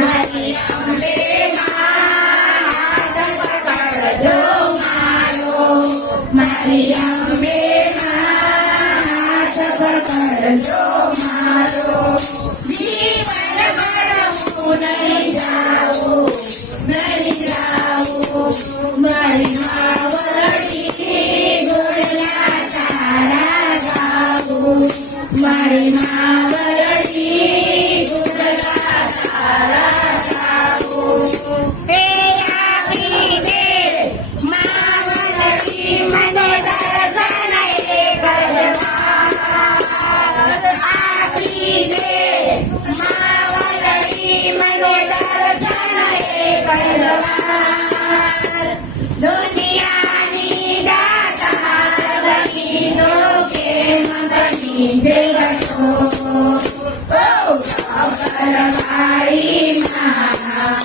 મારી અંબે માં હાથ પકડજો મારો મારી અંબે માં હાથ પકડજો મારો જીવન ભર હું નહીં જાઉં મારી માવડી ગોળના તારા ગાવું મારી માવડી ગોળના તારા ગાવું હે આપી દે માવડી મને દર્શન કરવા આપી દે માવડી મને દર્શન કરવા દુનિયાની દાતાર બનીનો કે મગની દેવતો ઓ અપરવાળી માં